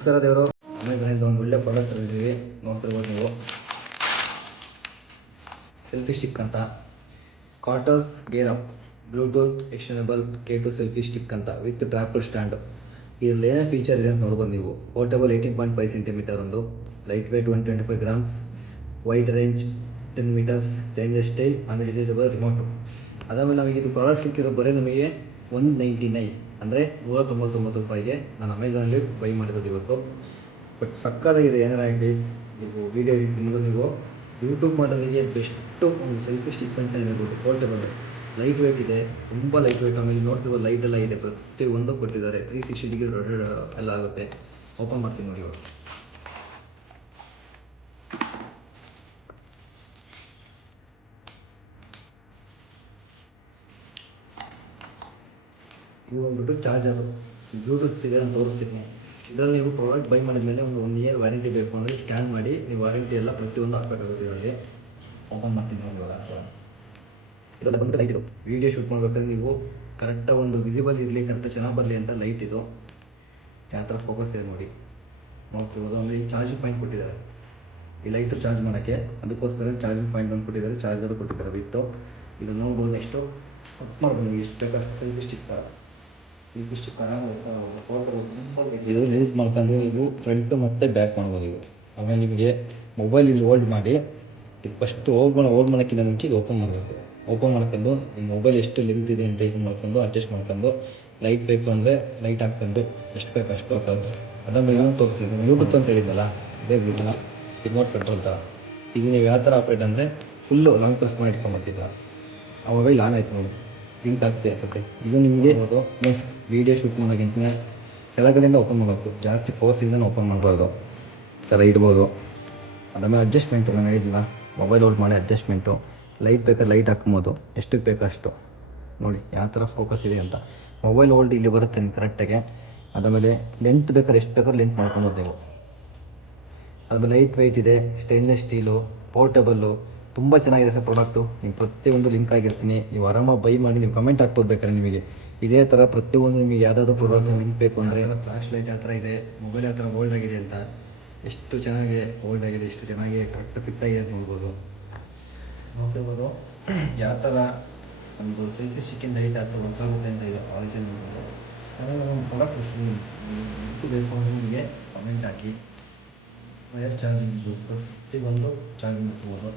ನಮಸ್ಕಾರ ದೇವರು. ಅಮೆಝಾನಿಂದ ಒಂದು ಒಳ್ಳೆ ಪ್ರಾಡಕ್ಟ್ ತಂದಿದ್ದೀವಿ, ನೋಡ್ತಿರ್ಬೋದು ನೀವು. ಸೆಲ್ಫಿ ಸ್ಟಿಕ್ ಅಂತ, ಕಾಟಸ್ gear up Bluetooth extendable K2 selfie stick ಅಂತ ವಿತ್ ಟ್ರಾಪರ್ ಸ್ಟ್ಯಾಂಡ್. ಇದರಲ್ಲಿ ಏನೇ ಫೀಚರ್ ಇದೆ ಅಂತ ನೋಡ್ಬೋದು ನೀವು. ಪೋರ್ಟಬಲ್ 18.5 ಸೆಂಟಿಮೀಟರ್ ಒಂದು, light weight 125 grams, wide range 10 metres, stainless steel ಆಮೇಲೆ ಡಿಟೇಚಬಲ್ ರಿಮೋಟು. ಅದಾದಮೇಲೆ ನಮಗೆ ಇದು ಪ್ರಾಡಕ್ಟ್ ಸಿಕ್ಕಿರೋ ಬರೀ ನಮಗೆ 199 ಅಂದರೆ 199 ರೂಪಾಯಿಗೆ ನಾನು ಅಮೆಝಾನಲ್ಲಿ ಬೈ ಮಾಡಿರೋದು ಇವತ್ತು. ಬಟ್ ಸಕ್ಕತ್ತಾಗಿದೆ. ಏನಾರ ಆಗಲಿ, ನೀವು ವೀಡಿಯೋ ಎಡಿಟಿಂಗು ನೀವು ಯೂಟ್ಯೂಬ್ ಮಾಡೋರಿಗೆ ಬೆಸ್ಟು ಒಂದು ಸೆಲ್ಫಿ ಸ್ಟಿಕ್ ಅಂತ ಹೇಳ್ಬೋದು. ಪೋರ್ಟಬಲ್, ಲೈಟ್ ವೇಟ್ ಇದೆ, ತುಂಬ ಲೈಟ್ ವೇಟ್. ಆಮೇಲೆ ನೋಡ್ತಿರೋ ಲೈಟ್ ಎಲ್ಲ ಇದೆ, ಪ್ರತಿಯೊಂದು ಕೊಟ್ಟಿದ್ದಾರೆ. 360 ಡಿಗ್ರಿ ರೊಟೇಟ್ ಎಲ್ಲ ಆಗುತ್ತೆ. ಓಪನ್ ಮಾಡ್ತೀನಿ ನೋಡಿ ಇವಾಗ. ಇದು ಬಂದ್ಬಿಟ್ಟು ಚಾರ್ಜರು, ಬ್ಲೂಟೂತ್ ಇದೆ ಅಂತ ತೋರಿಸ್ತೀನಿ. ಇದರಲ್ಲಿ ನೀವು ಪ್ರಾಡಕ್ಟ್ ಬೈ ಮಾಡಿದ್ಮೇಲೆ ಒಂದು 1 ಇಯರ್ ವ್ಯಾರಂಟಿ ಬೇಕು ಅಂದರೆ ಸ್ಕ್ಯಾನ್ ಮಾಡಿ ನೀವು ವಾರಂಟಿ ಎಲ್ಲ ಪ್ರತಿಯೊಂದು ಹಾಕಬೇಕಾಗುತ್ತೆ. ಇದರಲ್ಲಿ ಓಪನ್ ಮಾಡ್ತೀನಿ ನೋಡಿ ಇವಾಗ. ಇದೆಲ್ಲ ಬಂದ್ಬಿಟ್ಟು ಲೈಟ್ ಇದು. ವೀಡಿಯೋ ಶೂಟ್ ಮಾಡಬೇಕಾದ್ರೆ ನೀವು ಕರೆಕ್ಟಾಗಿ ಒಂದು ವಿಸಿಬಲ್ ಇರಲಿ, ಕರೆಕ್ಟಾಗಿ ಚೆನ್ನಾಗಿ ಬರಲಿ ಅಂತ ಲೈಟ್ ಇದು. ಯಾವ ಥರ ಫೋಕಸ್ ಇದೆ ನೋಡಿ, ನೋಡ್ತಿರ್ಬೋದು. ಆಮೇಲೆ ಈ ಚಾರ್ಜಿಂಗ್ ಪಾಯಿಂಟ್ ಕೊಟ್ಟಿದ್ದಾರೆ, ಈ ಲೈಟು ಚಾರ್ಜ್ ಮಾಡೋಕ್ಕೆ. ಅದಕ್ಕೋಸ್ಕರ ಚಾರ್ಜಿಂಗ್ ಪಾಯಿಂಟ್ ಒಂದು ಕೊಟ್ಟಿದ್ದಾರೆ, ಚಾರ್ಜರು ಕೊಟ್ಟಿದ್ದಾರೆ ವಿತ್ತು. ಇದು ನೋಡ್ಬೋದು. ನೆಕ್ಸ್ಟು ಕಟ್ ಮಾಡ್ಬೋದು ನೀವು ಎಷ್ಟು ಬೇಕಾ ಸೆಲ್ಫಿ ಸ್ಟಿಕ್ ಫೋಟೋ ಇದು ಯೂಸ್ ಮಾಡ್ಕೊಂಡು ನೀವು ಫ್ರಂಟು ಮತ್ತು ಬ್ಯಾಕ್ ಮಾಡ್ಬೋದು ಇದು. ಆಮೇಲೆ ನಿಮಗೆ ಮೊಬೈಲ್ ಇಲ್ಲಿ ಹೋಲ್ಡ್ ಮಾಡಿ, ಇದು ಫಸ್ಟು ಹೋಲ್ಡ್ ಮಾಡೋಕ್ಕಿಂತ ಮುಂಚೆ ಇದು ಓಪನ್ ಮಾಡಬೇಕು. ಓಪನ್ ಮಾಡ್ಕೊಂಡು ನಿಮ್ಮ ಮೊಬೈಲ್ ಎಷ್ಟು ಲೆಂತ್ ಇದೆ ಅಂತ ಇದು ಮಾಡ್ಕೊಂಡು ಅಡ್ಜಸ್ಟ್ ಮಾಡ್ಕೊಂಡು, ಲೈಟ್ ಬೇಕು ಅಂದರೆ ಲೈಟ್ ಹಾಕ್ಕೊಂಡು ಎಷ್ಟು ಬೇಕು ಅಷ್ಟು ಹಾಕೋದು. ಅದಾದ್ಮೇಲೆ ಇನ್ನೊಂದು ತೋರಿಸ್ತೀನಿ, ಬ್ಲೂಟೂತ್ ಅಂತ ಹೇಳಿದ್ದಲ್ಲ, ಇದೇ ಬ್ಲೂಟೂತ್ ರಿಮೋಟ್ ಕಂಟ್ರೋಲ್ ಥರ. ಈಗ ನೀವು ಯಾವ ಥರ ಆಪ್ರೇಟ್ ಅಂದರೆ ಫುಲ್ಲು ಲಾಂಗ್ ಪ್ರೆಸ್ ಮಾಡಿ ಇಟ್ಕೊಂಡ್ಬಿಟ್ಟಿದ್ದ ಆವಾಗ ಇಲ್ಲಿ ಆನ್ ಆಯ್ತು ನೋಡಿ, ಲಿಂಕ್ ಆಗ್ತಿದೆ ಅನ್ಸುತ್ತೆ. ಇದು ನಿಮಗೆ ಮೀನ್ಸ್ ವೀಡಿಯೋ ಶೂಟ್ ಮಾಡೋಕ್ಕಿಂತ ಕೆಳಗಡೆಯಿಂದ ಓಪನ್ ಮಾಡಬೇಕು, ಜಾಸ್ತಿ ಫೋರ್ಸಿಂದ ಓಪನ್ ಮಾಡಬಾರ್ದು. ಈ ಥರ ಇಡ್ಬೋದು. ಅದಾದಮೇಲೆ ಅಡ್ಜಸ್ಟ್ಮೆಂಟು ನಾನು ಹೇಳಿದ್ನಲ್ಲ, ಮೊಬೈಲ್ ಹೋಲ್ಡ್ ಮಾಡಿ ಅಡ್ಜಸ್ಟ್ಮೆಂಟು. ಲೈಟ್ ಬೇಕಾದ್ರೆ ಲೈಟ್ ಹಾಕ್ಬೋದು, ಎಷ್ಟಕ್ಕೆ ಬೇಕು ಅಷ್ಟು. ನೋಡಿ ಯಾವ ಥರ ಫೋಕಸ್ ಇದೆ ಅಂತ. ಮೊಬೈಲ್ ಹೋಲ್ಡ್ ಇಲ್ಲಿ ಬರುತ್ತೆ ನಿಮ್ಗೆ ಕರೆಕ್ಟಾಗಿ. ಅದಾದಮೇಲೆ ಲೆಂತ್ ಬೇಕಾದ್ರೆ ಎಷ್ಟು ಬೇಕಾದ್ರೂ ಲೆಂತ್ ಮಾಡ್ಕೊಬೋದು ನೀವು. ಅದಾದಮೇಲೆ ಲೈಟ್ ವೆಯ್ಟ್ ಇದೆ, ಸ್ಟೇನ್ಲೆಸ್ ಸ್ಟೀಲು, ಪೋರ್ಟಬಲ್ಲು, ತುಂಬ ಚೆನ್ನಾಗಿದೆ ಸರ್ ಪ್ರಾಡಕ್ಟು. ನೀವು ಪ್ರತಿಯೊಂದು ಲಿಂಕ್ ಆಗಿರ್ತೀನಿ, ನೀವು ಆರಾಮಾಗಿ ಬೈ ಮಾಡಿ ನೀವು ಕಮೆಂಟ್ ಹಾಕ್ಬೋದು ಬೇಕಾದ್ರೆ ನಿಮಗೆ. ಇದೇ ಥರ ಪ್ರತಿಯೊಂದು ನಿಮಗೆ ಯಾವುದಾದ್ರೂ ಪ್ರಾಡಕ್ಟ್ ಲಿಂಕ್ ಬೇಕು ಅಂದರೆ ಫ್ಲಾಶ್ ಲೈಟ್ ಯಾವ ಥರ ಇದೆ, ಮೊಬೈಲ್ ಯಾವ ಥರ ಹೋಲ್ಡ್ ಆಗಿದೆ ಅಂತ, ಎಷ್ಟು ಚೆನ್ನಾಗಿ ಹೋಲ್ಡ್ ಆಗಿದೆ, ಎಷ್ಟು ಚೆನ್ನಾಗಿ ಕರೆಕ್ಟ್ ಫಿಟ್ ಆಗಿದೆ ಅಂತ ನೋಡ್ಬೋದು. ಯಾವ ಥರ ಒಂದು ಸೆಲ್ಫಿ ಸ್ಟಿಕ್ಕಿಂದ ಐತೆ ಆ ಥರ ವರ್ಕ್ ಆಗುತ್ತೆ ಅಂತ ಇದೆ ಆ ರೀತಿ ನೋಡ್ಬೋದು. ಆಮೇಲೆ ಒಂದು ಪ್ರಾಡಕ್ಟ್ ಬೇಕು ಅಂದರೆ ನಿಮಗೆ ಕಮೆಂಟ್ ಹಾಕಿ. ವೈರ್ ಚಾರ್ಜಿಂಗ್ ಪ್ರತಿಯೊಂದು ಚಾರ್ಜಿಂಗ್ ಮಾಡ್ಬೋದು.